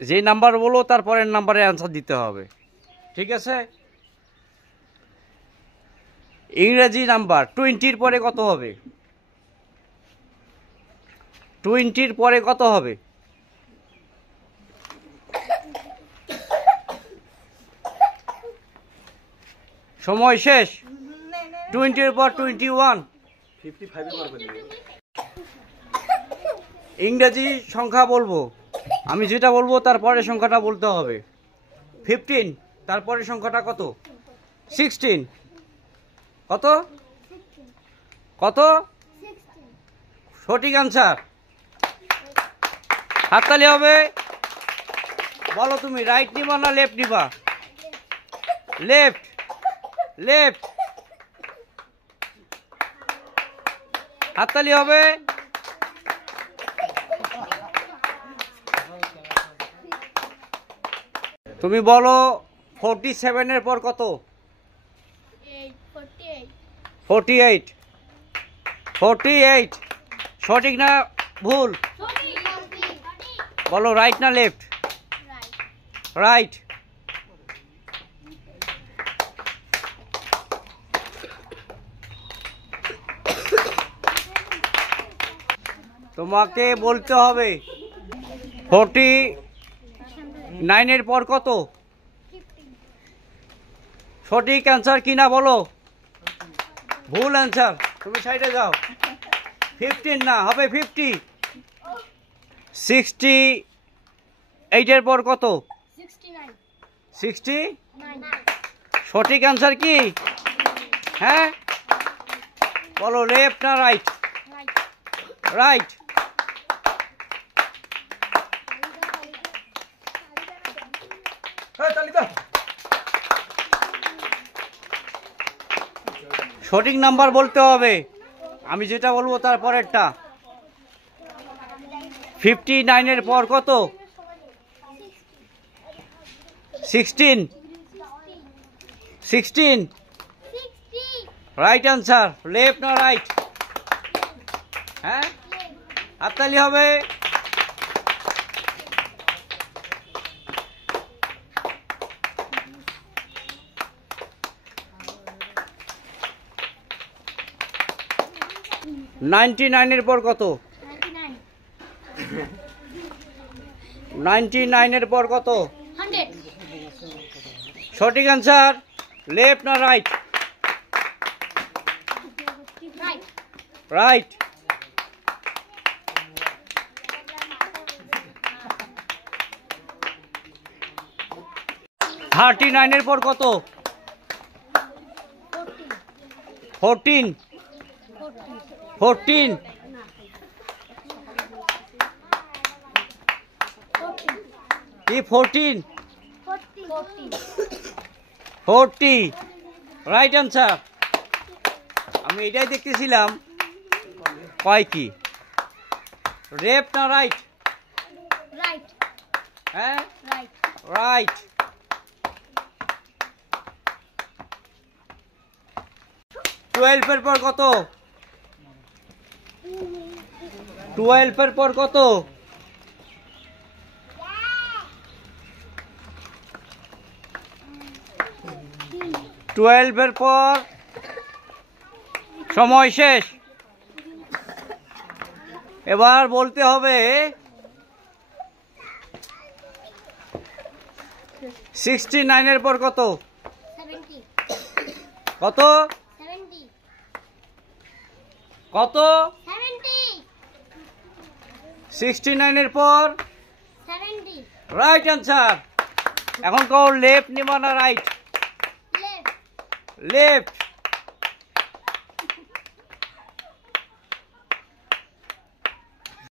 যে নাম্বার বলো তারপরের নাম্বারে অ্যান্সার দিতে হবে, ঠিক আছে? ইংরেজি নাম্বার 20-র পরে কত হবে? 20-র পরে কত হবে? সময় শেষ। 20-র পর 21। ইংরেজি সংখ্যা বলবো, আমি যেটা বলবো তারপরে সংখ্যাটা বলতে হবে। 15, তারপরে সংখ্যাটা কত? 16। কত কত? সঠিক আনসার। হাততালি হবে। বলো তুমি রাইট নিবা না লেফট নিবা? লেফট। লেফট। হাততালি হবে। তুমি বলো 47-এর পর কত? 48। 48 সঠিক না ভুল? বলো রাইট না লেফট? রাইট। তোমাকে বলতে হবে 49-এর পর কত? সঠিক অ্যান্সার কিনা বলো? ভুল অ্যান্সার, তুমি সাইডে যাও। 15 না, হবে 50। 68-এর পর কত? 60। সঠিক অ্যান্সার কি? হ্যাঁ বলো লেফট না রাইট? রাইট। সঠিক নাম্বার বলতে হবে, আমি যেটা বলবো তারপরেরটা। 59-এর পর কত? 16। 16 রাইট আনসার। লেফট না রাইট? হ্যাঁ হাততালি হবে। $99-এর পর কত? 99-এর পর কত? 100। সঠিক অ্যান্সার। লেফট না রাইট? রাইট। $39-এর পর কত? 14। 14 কি? 14। 40 রাইট আনসার। আমি এটাই দেখতেছিলাম কয় কি, লেফট না রাইট? হ্যাঁ রাইট। $12-এর পর কত? 12-এর পর কত? 12-এর পর সময় শেষ। এবার বলতে হবে 69-এর পর কত? কত? কত? 69-এর পর রাইট আনসার। এখন কও লেফট নিবা না রাইট? লেফট।